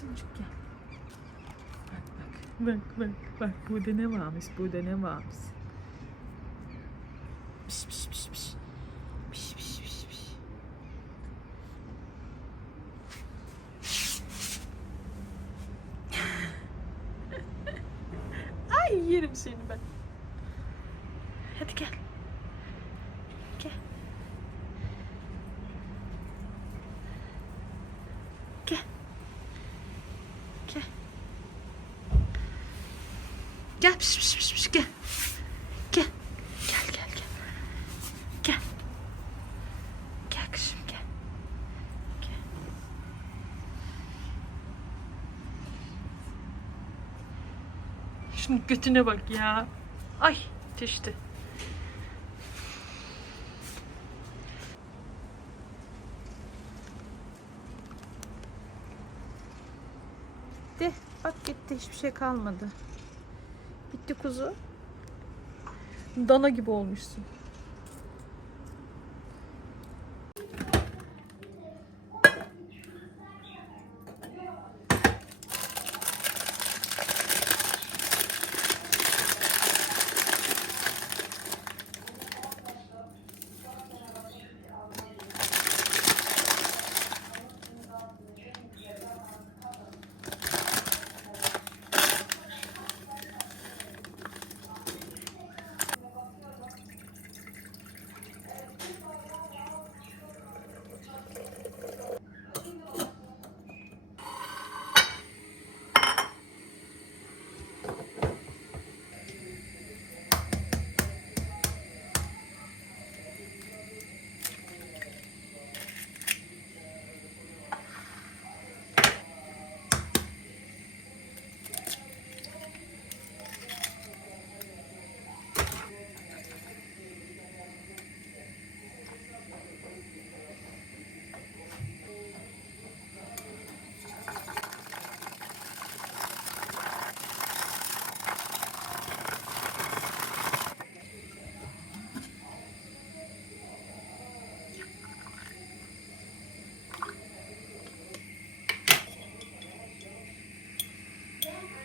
kızımcık gel. Bak bak. Bak bak bak. Burada ne varmış? Burada ne varmış? Piş piş piş piş. Piş piş piş piş. Ay yerim seni ben. Hadi. Gel. Gel. Gel. Gel piş piş piş piş gel. Gel. Gel gel gel. Gel. Gel. Şunun götüne bak ya. Ay düştü. Gitti. Bak gitti. Hiçbir şey kalmadı. Kuzu. Dana gibi olmuşsun. Yeah.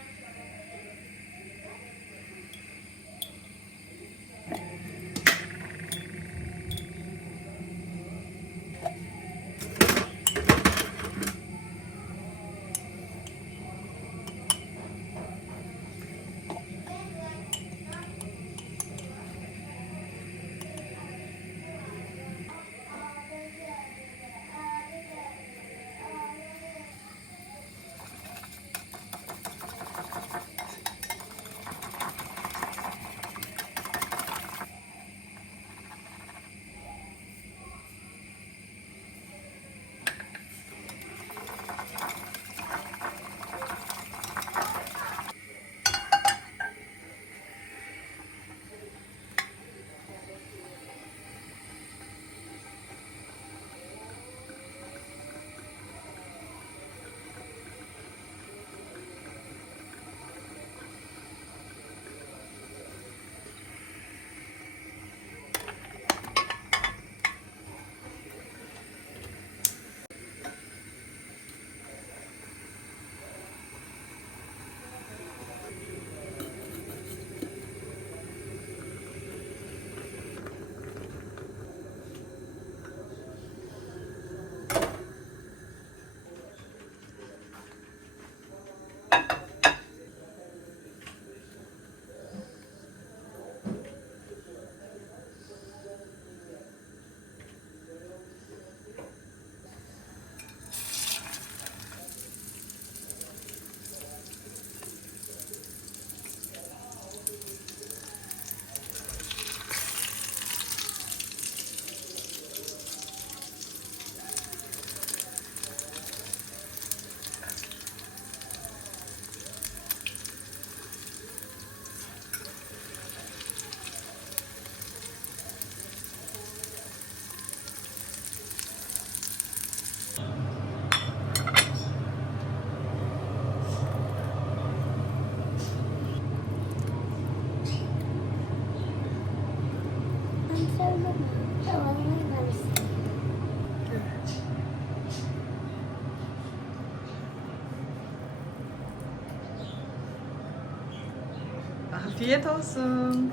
Afiyet olsun.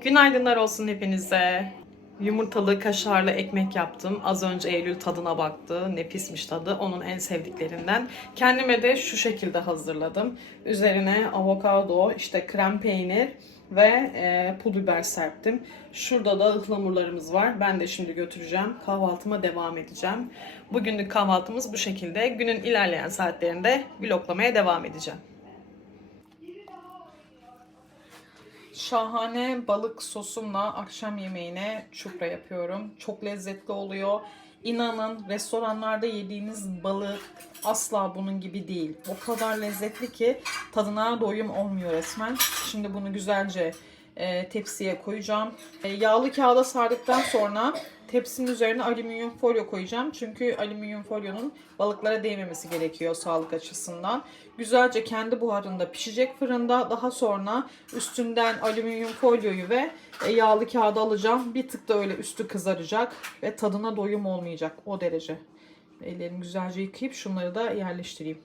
Günaydınlar olsun hepinize. Yumurtalı kaşarlı ekmek yaptım. Az önce Eylül tadına baktı. Nefismiş tadı. Onun en sevdiklerinden. Kendime de şu şekilde hazırladım. Üzerine avokado, işte krem peynir ve e, pul biber serptim. Şurada da ıhlamurlarımız var. Ben de şimdi götüreceğim. Kahvaltıma devam edeceğim. Bugünlük kahvaltımız bu şekilde. Günün ilerleyen saatlerinde vloglamaya devam edeceğim. Şahane balık sosumla akşam yemeğine çupra yapıyorum. Çok lezzetli oluyor. İnanın restoranlarda yediğiniz balık asla bunun gibi değil. O kadar lezzetli ki tadına doyum olmuyor resmen. Şimdi bunu güzelce e, tepsiye koyacağım. E, yağlı kağıda sardıktan sonra tepsinin üzerine alüminyum folyo koyacağım. Çünkü alüminyum folyonun balıklara değmemesi gerekiyor sağlık açısından. Güzelce kendi buharında pişecek fırında. Daha sonra üstünden alüminyum folyoyu ve e, yağlı kağıdı alacağım. Bir tık da öyle üstü kızaracak ve tadına doyum olmayacak o derece. Ellerimi güzelce yıkayıp şunları da yerleştireyim.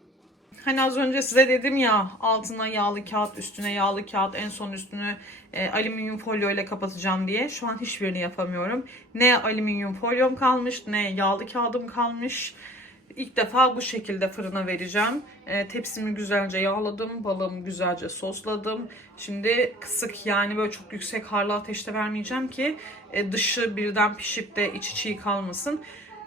Hani az önce size dedim ya altına yağlı kağıt, üstüne yağlı kağıt, en son üstünü e, alüminyum folyo ile kapatacağım diye. Şu an hiçbirini yapamıyorum. Ne alüminyum folyom kalmış, ne yağlı kağıdım kalmış. İlk defa bu şekilde fırına vereceğim. E, tepsimi güzelce yağladım, balığımı güzelce sosladım. Şimdi kısık yani böyle çok yüksek harlı ateşte vermeyeceğim ki e, dışı birden pişip de içi çiğ kalmasın.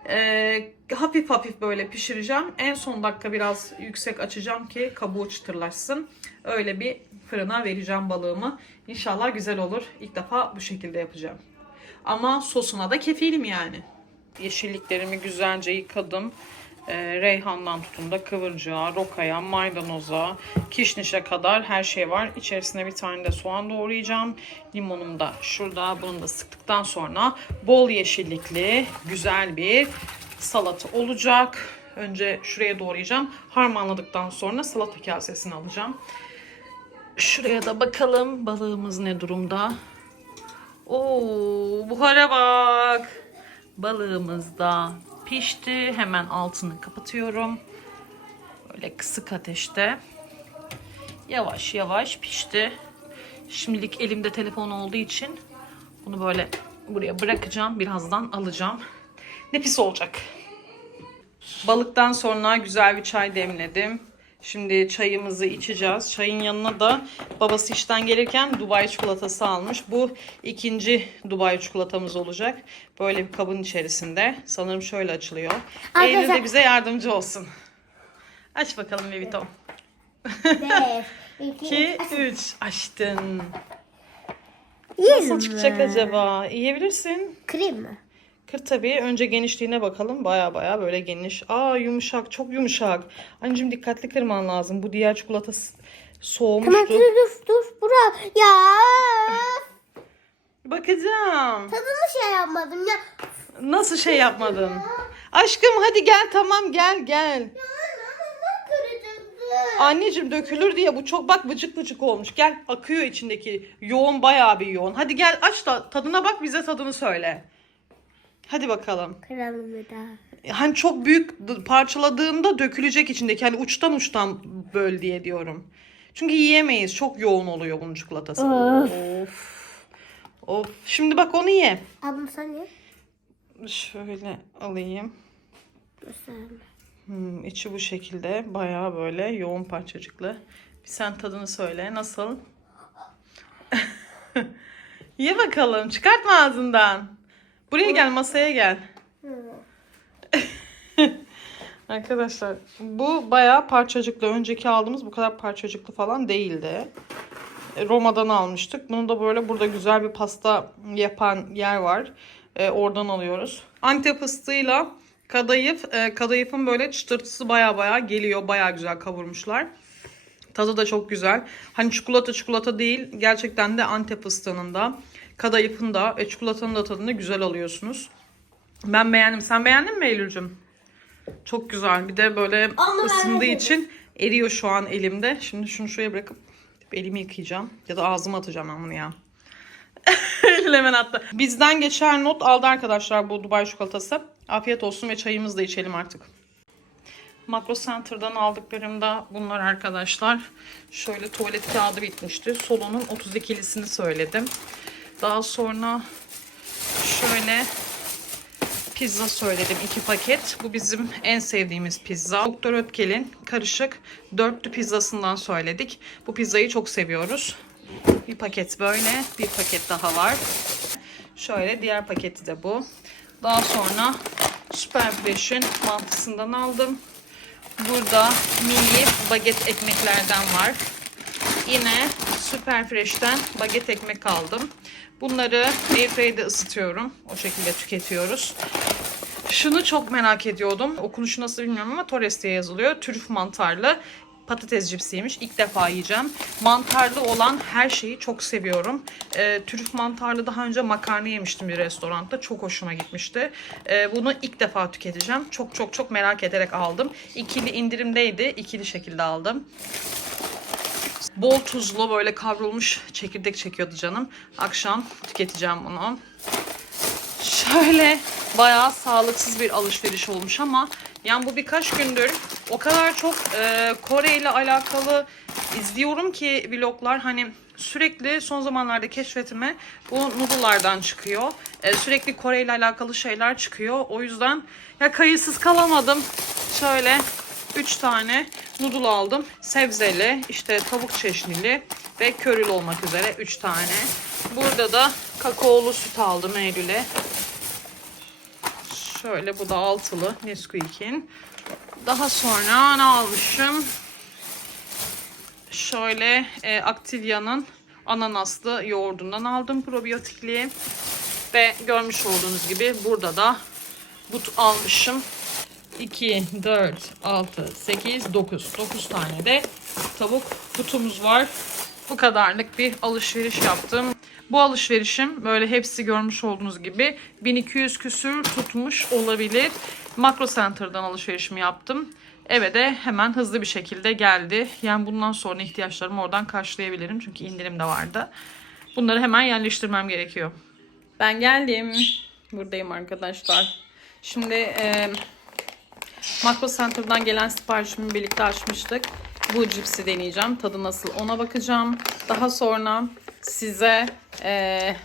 Ee, hafif hafif böyle pişireceğim. En son dakika biraz yüksek açacağım ki kabuğu çıtırlaşsın. Öyle bir fırına vereceğim balığımı. İnşallah güzel olur. İlk defa bu şekilde yapacağım. Ama sosuna da kefilim yani. Yeşilliklerimi güzelce yıkadım. Ee, reyhandan tutun da kıvırcığa, rokaya, maydanoza, kişnişe kadar her şey var. İçerisine bir tane de soğan doğrayacağım. Limonum da şurada. Bunu da sıktıktan sonra bol yeşillikli güzel bir salata olacak. Önce şuraya doğrayacağım. Harmanladıktan sonra salata kasesini alacağım. Şuraya da bakalım balığımız ne durumda. Oo, buhara bak. Balığımız da pişti. Hemen altını kapatıyorum. Böyle kısık ateşte. Yavaş yavaş pişti. Şimdilik elimde telefon olduğu için bunu böyle buraya bırakacağım. Birazdan alacağım. Nefis olacak. Balıktan sonra güzel bir çay demledim. Şimdi çayımızı içeceğiz. Çayın yanına da babası işten gelirken Dubai çikolatası almış. Bu ikinci Dubai çikolatamız olacak. Böyle bir kabın içerisinde. Sanırım şöyle açılıyor. Eylül de bize yardımcı olsun. Aç bakalım. Bir, 2, 3. Açtın. Nasıl çıkacak acaba? Yiyebilirsin. Krem mi? Kır tabii. Önce genişliğine bakalım. Baya baya böyle geniş. Aa yumuşak. Çok yumuşak. Anneciğim dikkatli kırman lazım. Bu diğer çikolata soğumuştu. Tamam dur dur dur. Bura. Ya. Bakacağım. Tadını şey yapmadım ya. Nasıl şey yapmadın? Aşkım hadi gel tamam gel gel. Anneciğim dökülür diye bu çok bak vıcık vıcık olmuş. Gel akıyor içindeki. Yoğun bayağı bir yoğun. Hadi gel aç da tadına bak bize tadını söyle. Hadi bakalım. Kremimi daha. Hani çok büyük parçaladığımda dökülecek içindeki. Hani uçtan uçtan böl diye diyorum. Çünkü yiyemeyiz. Çok yoğun oluyor bunun çikolatası. Of. Of. Şimdi bak onu ye. Abim sen ye. Şöyle alayım. Gösterme. Hmm, içi bu şekilde. Bayağı böyle yoğun parçacıklı. Bir sen tadını söyle. Nasıl? Ye bakalım. Çıkartma ağzından. Buraya gel masaya gel. Arkadaşlar bu bayağı parçacıklı. Önceki aldığımız bu kadar parçacıklı falan değildi. E, Roma'dan almıştık. Bunu da böyle burada güzel bir pasta yapan yer var. E, oradan alıyoruz. Antep fıstığıyla kadayıf. E, kadayıfın böyle çıtırtısı baya baya geliyor. Baya güzel kavurmuşlar. Tadı da çok güzel. Hani çikolata çikolata değil. Gerçekten de Antep fıstığının da kadayıfın da ve çikolatanın da tadını güzel alıyorsunuz. Ben beğendim. Sen beğendin mi Eylül'cüm? Çok güzel. Bir de böyle ben ısındığı için eriyor şu an elimde. Şimdi şunu şuraya bırakıp elimi yıkayacağım. Ya da ağzıma atacağım ben bunu ya. Hemen attı. Bizden geçer not aldı arkadaşlar bu Dubai çikolatası. Afiyet olsun ve çayımızı da içelim artık. Makro Center'dan aldıklarım da bunlar arkadaşlar. Şöyle tuvalet kağıdı bitmişti. Solon'un 32'lisini söyledim. Daha sonra şöyle pizza söyledim. iki paket. Bu bizim en sevdiğimiz pizza. Doktor Ötkel'in karışık dörtlü pizzasından söyledik. Bu pizzayı çok seviyoruz. Bir paket böyle. Bir paket daha var. Şöyle diğer paketi de bu. Daha sonra Superfresh'in mantısından aldım. Burada milli baget ekmeklerden var. Yine Superfresh'ten baget ekmek aldım. Bunları airfryer'de ısıtıyorum. O şekilde tüketiyoruz. Şunu çok merak ediyordum. Okunuşu nasıl bilmiyorum ama Torres diye yazılıyor. Trüf mantarlı patates cipsiymiş. İlk defa yiyeceğim. Mantarlı olan her şeyi çok seviyorum. Ee, trüf mantarlı daha önce makarna yemiştim bir restoranda. Çok hoşuma gitmişti. Ee, bunu ilk defa tüketeceğim. Çok çok çok merak ederek aldım. İkili indirimdeydi. İkili şekilde aldım. Bol tuzlu böyle kavrulmuş çekirdek çekiyordu canım. Akşam tüketeceğim bunu. Şöyle bayağı sağlıksız bir alışveriş olmuş ama yani bu birkaç gündür o kadar çok e, Kore ile alakalı izliyorum ki vloglar hani sürekli son zamanlarda keşfetime bu noodle'lardan çıkıyor. E, sürekli Kore ile alakalı şeyler çıkıyor. O yüzden ya kayıtsız kalamadım. Şöyle 3 tane noodle aldım. Sebzeli, işte tavuk çeşnili ve körül olmak üzere 3 tane. Burada da kakaolu süt aldım Eylül'e. Şöyle bu da altılı Nesquik'in. Daha sonra ne almışım? Şöyle e, Activia'nın ananaslı yoğurdundan aldım probiyotikli. Ve görmüş olduğunuz gibi burada da but almışım. 2, 4, 6, 8, 9. 9 tane de tavuk butumuz var. Bu kadarlık bir alışveriş yaptım. Bu alışverişim böyle hepsi görmüş olduğunuz gibi 1200 küsür tutmuş olabilir. Makro Center'dan alışverişimi yaptım. Eve de hemen hızlı bir şekilde geldi. Yani bundan sonra ihtiyaçlarımı oradan karşılayabilirim. Çünkü indirim de vardı. Bunları hemen yerleştirmem gerekiyor. Ben geldim. Buradayım arkadaşlar. Şimdi e, Makro Center'dan gelen siparişimi birlikte açmıştık. Bu cipsi deneyeceğim. Tadı nasıl ona bakacağım. Daha sonra size eee,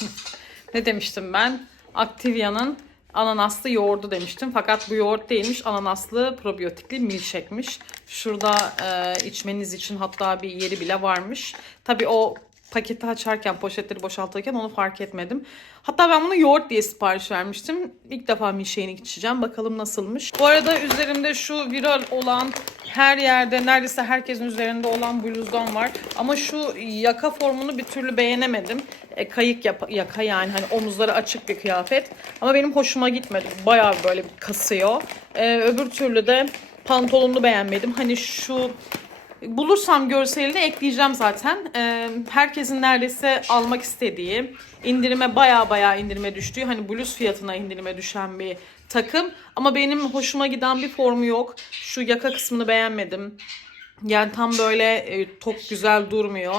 ne demiştim ben? Activia'nın ananaslı yoğurdu demiştim. Fakat bu yoğurt değilmiş. Ananaslı probiyotikli milkshake'miş. Şurada eee, içmeniz için hatta bir yeri bile varmış. Tabii o paketi açarken, poşetleri boşaltırken onu fark etmedim. Hatta ben bunu yoğurt diye sipariş vermiştim. İlk defa milkshake'ini içeceğim. Bakalım nasılmış. Bu arada üzerimde şu viral olan her yerde neredeyse herkesin üzerinde olan bluzdan var. Ama şu yaka formunu bir türlü beğenemedim. E, kayık yapa- yaka yani hani omuzları açık bir kıyafet. Ama benim hoşuma gitmedi. Bayağı böyle bir kasıyor. E, öbür türlü de pantolonunu beğenmedim. Hani şu Bulursam görselini ekleyeceğim zaten. Ee, herkesin neredeyse almak istediği, indirime baya baya indirime düştüğü, hani bluz fiyatına indirime düşen bir takım. Ama benim hoşuma giden bir formu yok. Şu yaka kısmını beğenmedim. Yani tam böyle e, çok güzel durmuyor.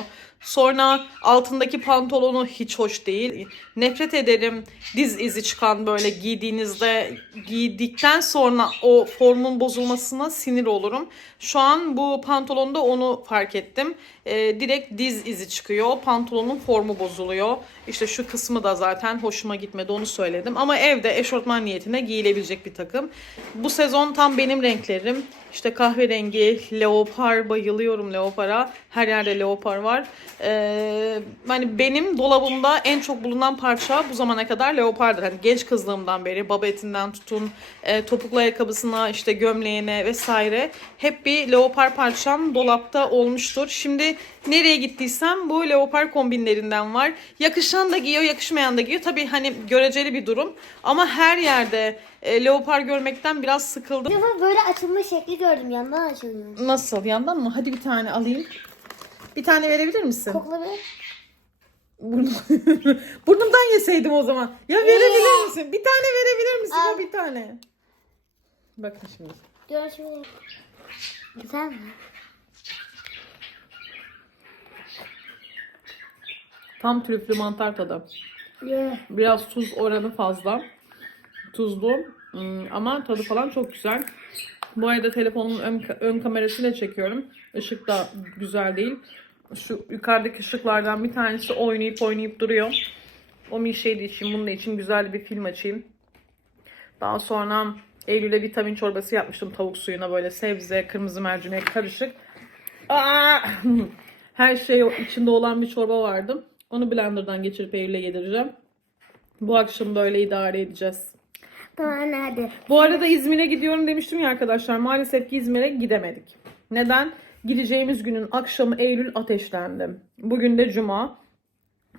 Sonra altındaki pantolonu hiç hoş değil. Nefret ederim diz izi çıkan böyle giydiğinizde giydikten sonra o formun bozulmasına sinir olurum. Şu an bu pantolonda onu fark ettim. Ee, direkt diz izi çıkıyor. Pantolonun formu bozuluyor. İşte şu kısmı da zaten hoşuma gitmedi onu söyledim. Ama evde eşortman niyetine giyilebilecek bir takım. Bu sezon tam benim renklerim. İşte kahverengi, leopar bayılıyorum leopara. Her yerde leopar var. Ee, hani benim dolabımda en çok bulunan parça bu zamana kadar leopardır. Hani genç kızlığımdan beri baba etinden tutun e, topuklu ayakkabısına işte gömleğine vesaire hep bir leopar parçam dolapta olmuştur. Şimdi nereye gittiysem bu leopar kombinlerinden var. Yakışan da giyiyor, yakışmayan da giyiyor. Tabii hani göreceli bir durum ama her yerde e, leopar görmekten biraz sıkıldım. Bir defa böyle açılma şekli gördüm. Yandan açılıyor. Nasıl? Yandan mı? Hadi bir tane alayım. Bir tane verebilir misin? Kokla bir. Burnum- Burnumdan yeseydim o zaman. Ya verebilir misin? Bir tane verebilir misin? Al. O bir tane. Bakın şimdi. Görüşmeler. Güzel mi? Tam trüflü mantar tadı. Yeah. Biraz tuz oranı fazla. Tuzlu. Hmm, ama tadı falan çok güzel. Bu arada telefonumun ön, ön kamerasıyla çekiyorum. Işık da güzel değil. Şu yukarıdaki ışıklardan bir tanesi oynayıp oynayıp duruyor. O Mişe'yi de içeyim. Bunun için güzel bir film açayım. Daha sonra Eylül'e vitamin çorbası yapmıştım tavuk suyuna böyle sebze, kırmızı mercimek karışık. Aa! Her şey içinde olan bir çorba vardı. Onu blenderdan geçirip Eylül'e yedireceğim. Bu akşam böyle idare edeceğiz. Tamam nerede? Bu arada İzmir'e gidiyorum demiştim ya arkadaşlar. Maalesef ki İzmir'e gidemedik. Neden? Gideceğimiz günün akşamı Eylül ateşlendi. Bugün de Cuma.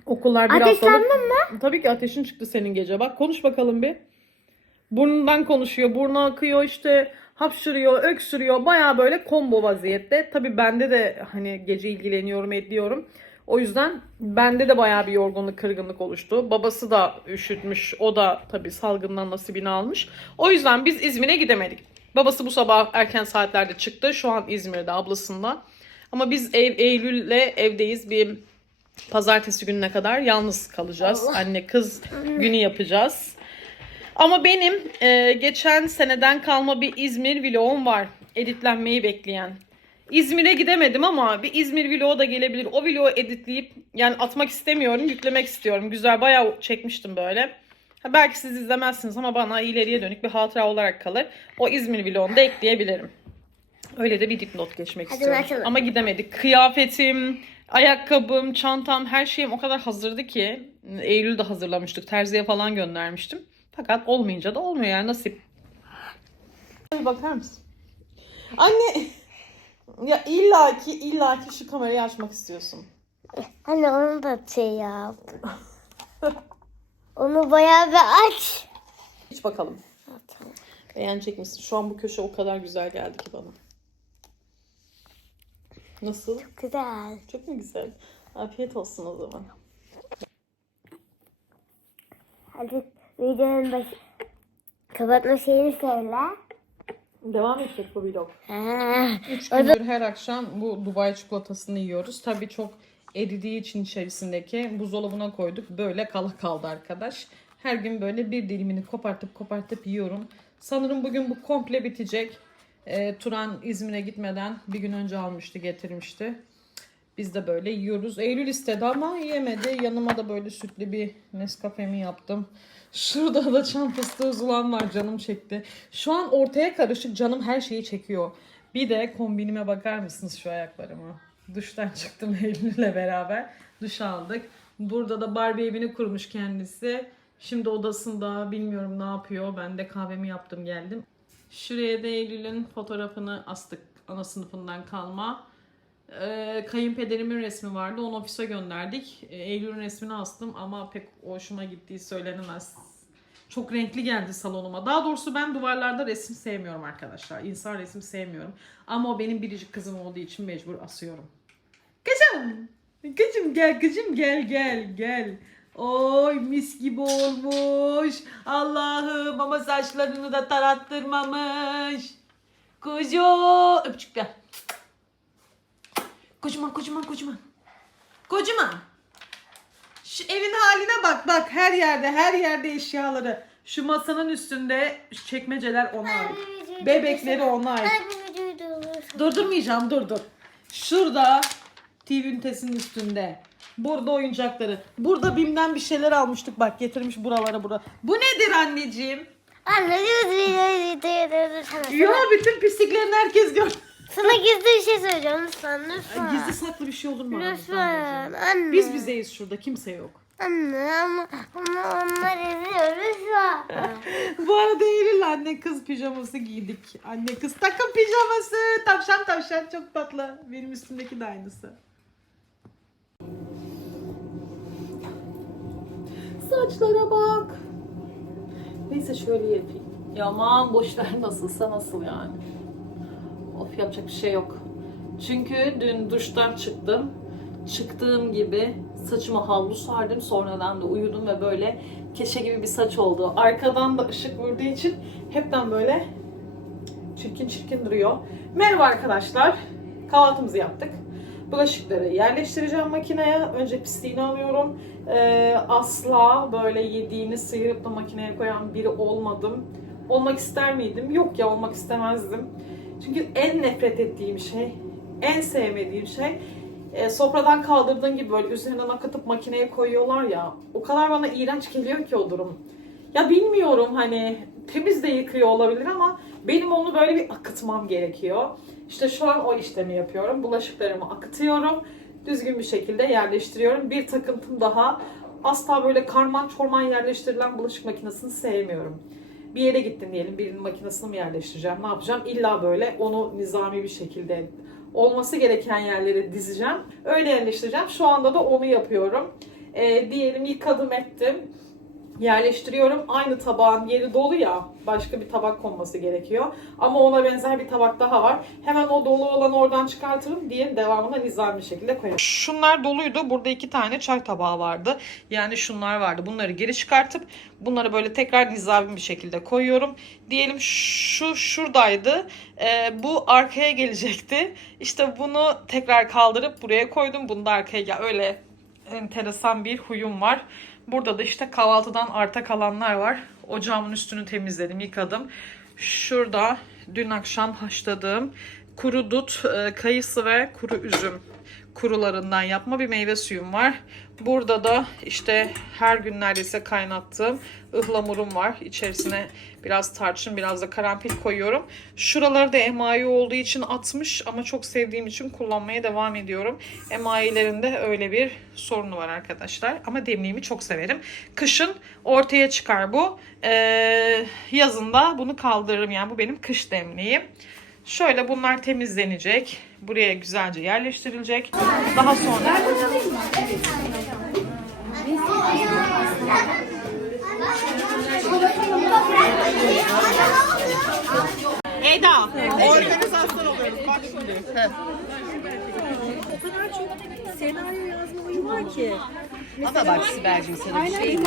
Okullar bir Ateşlendin haftalık... Tabii ki ateşin çıktı senin gece. Bak konuş bakalım bir. Burnundan konuşuyor. Burnu akıyor işte hapşırıyor, öksürüyor. Baya böyle combo vaziyette. Tabii bende de hani gece ilgileniyorum, ediyorum. O yüzden bende de bayağı bir yorgunluk, kırgınlık oluştu. Babası da üşütmüş. O da tabii salgından nasibini almış. O yüzden biz İzmir'e gidemedik. Babası bu sabah erken saatlerde çıktı. Şu an İzmir'de ablasında. Ama biz ev, Eylül'le evdeyiz. Bir pazartesi gününe kadar yalnız kalacağız. Anne kız günü yapacağız. Ama benim e, geçen seneden kalma bir İzmir vlogum var. Editlenmeyi bekleyen. İzmir'e gidemedim ama bir İzmir vlogu da gelebilir. O vlogu editleyip yani atmak istemiyorum, yüklemek istiyorum. Güzel bayağı çekmiştim böyle. Belki siz izlemezsiniz ama bana ileriye dönük bir hatıra olarak kalır. O İzmir vlogunu da ekleyebilirim. Öyle de bir dipnot geçmek Hadi istiyorum. bakalım. Ama gidemedik. Kıyafetim, ayakkabım, çantam her şeyim o kadar hazırdı ki. Eylül'de hazırlamıştık. Terziye falan göndermiştim. Fakat olmayınca da olmuyor yani nasip. Bir bakar mısın? Anne ya illaki illaki şu kamerayı açmak istiyorsun. Anne onu da şey yap. onu bayağı bir aç. Hiç bakalım. Tamam. Beğenecek misin? Şu an bu köşe o kadar güzel geldi ki bana. Nasıl? Güzel. Çok mu güzel? Afiyet olsun o zaman. Hadi videonun başı... Kapatma şeyini söyle. Devam edecek bu vlog. Ha. Üç gündür her akşam bu Dubai çikolatasını yiyoruz. Tabii çok eridiği için içerisindeki buzdolabına koyduk. Böyle kala kaldı arkadaş. Her gün böyle bir dilimini kopartıp kopartıp yiyorum. Sanırım bugün bu komple bitecek. Ee, Turan İzmir'e gitmeden bir gün önce almıştı getirmişti. Biz de böyle yiyoruz. Eylül istedi ama yemedi. Yanıma da böyle sütlü bir Nescafe'mi yaptım. Şurada da çam fıstığı zulan var canım çekti. Şu an ortaya karışık canım her şeyi çekiyor. Bir de kombinime bakar mısınız şu ayaklarıma? Duştan çıktım Eylül'le beraber. Duş aldık. Burada da Barbie evini kurmuş kendisi. Şimdi odasında bilmiyorum ne yapıyor. Ben de kahvemi yaptım geldim. Şuraya da Eylül'ün fotoğrafını astık. Ana sınıfından kalma. Ee, kayınpederimin resmi vardı. Onu ofise gönderdik. Ee, Eylül'ün resmini astım ama pek hoşuma gittiği söylenemez. Çok renkli geldi salonuma. Daha doğrusu ben duvarlarda resim sevmiyorum arkadaşlar. İnsan resim sevmiyorum. Ama o benim biricik kızım olduğu için mecbur asıyorum. Kızım! Kızım gel kızım gel gel gel. Oy mis gibi olmuş. Allah'ım ama saçlarını da tarattırmamış. Kuzu. Öpücükler. Kocaman kocaman kocaman. Kocaman. Şu evin haline bak bak her yerde her yerde eşyaları. Şu masanın üstünde çekmeceler ona ait. Bebekleri ona ait. Durdurmayacağım dur dur. Şurada TV ünitesinin üstünde. Burada oyuncakları. Burada BİM'den bir şeyler almıştık bak getirmiş buralara bura. Bu nedir anneciğim? Anne. Ya bütün pisliklerini herkes gör. Sana gizli bir şey söyleyeceğim lütfen lütfen. Gizli saklı bir şey olur mu? Lütfen anne. Biz bizeyiz şurada kimse yok. Anne ama, ama onlar izliyor lütfen. Bu arada Eylül anne kız pijaması giydik. Anne kız takım pijaması. Tavşan tavşan çok tatlı. Benim üstümdeki de aynısı. Saçlara bak. Neyse şöyle yapayım. Ya aman boş ver nasılsa nasıl yani. Of yapacak bir şey yok. Çünkü dün duştan çıktım. Çıktığım gibi saçıma havlu sardım. Sonradan da uyudum ve böyle keşe gibi bir saç oldu. Arkadan da ışık vurduğu için hepten böyle çirkin çirkin duruyor. Merhaba arkadaşlar. Kahvaltımızı yaptık. Bulaşıkları yerleştireceğim makineye. Önce pisliğini alıyorum. Ee, asla böyle yediğini sıyırıp da makineye koyan biri olmadım. olmak ister miydim? Yok ya olmak istemezdim. Çünkü en nefret ettiğim şey, en sevmediğim şey e, sofradan kaldırdığın gibi böyle üzerinden akıtıp makineye koyuyorlar ya. O kadar bana iğrenç geliyor ki o durum. Ya bilmiyorum hani temiz de yıkıyor olabilir ama benim onu böyle bir akıtmam gerekiyor. İşte şu an o işlemi yapıyorum. Bulaşıklarımı akıtıyorum. Düzgün bir şekilde yerleştiriyorum. Bir takıntım daha. Asla böyle karman çorman yerleştirilen bulaşık makinesini sevmiyorum. Bir yere gittin diyelim birinin makinesini mi yerleştireceğim ne yapacağım? İlla böyle onu nizami bir şekilde olması gereken yerlere dizeceğim. Öyle yerleştireceğim. Şu anda da onu yapıyorum. Ee, diyelim yıkadım ettim yerleştiriyorum. Aynı tabağın yeri dolu ya. Başka bir tabak konması gerekiyor. Ama ona benzer bir tabak daha var. Hemen o dolu olanı oradan çıkartırım. Diğer devamına nizami bir şekilde koyarım. Şunlar doluydu. Burada iki tane çay tabağı vardı. Yani şunlar vardı. Bunları geri çıkartıp bunları böyle tekrar nizami bir şekilde koyuyorum. Diyelim şu şuradaydı. Ee, bu arkaya gelecekti. İşte bunu tekrar kaldırıp buraya koydum. Bunu da arkaya. Öyle enteresan bir huyum var. Burada da işte kahvaltıdan arta kalanlar var. Ocağımın üstünü temizledim, yıkadım. Şurada dün akşam haşladığım kuru dut, e, kayısı ve kuru üzüm kurularından yapma bir meyve suyum var. Burada da işte her gün neredeyse kaynattığım ıhlamurum var. İçerisine biraz tarçın, biraz da karanfil koyuyorum. Şuraları da emayi olduğu için atmış ama çok sevdiğim için kullanmaya devam ediyorum. Emayilerinde öyle bir sorunu var arkadaşlar. Ama demliğimi çok severim. Kışın ortaya çıkar bu. Ee, yazında bunu kaldırırım. Yani bu benim kış demliğim. Şöyle bunlar temizlenecek. Buraya güzelce yerleştirilecek. Daha sonra Eda, organizasyon oluyoruz. Bak şimdi. senaryo yazma oyun var ki. Ama bak Sibel'cim senin şey?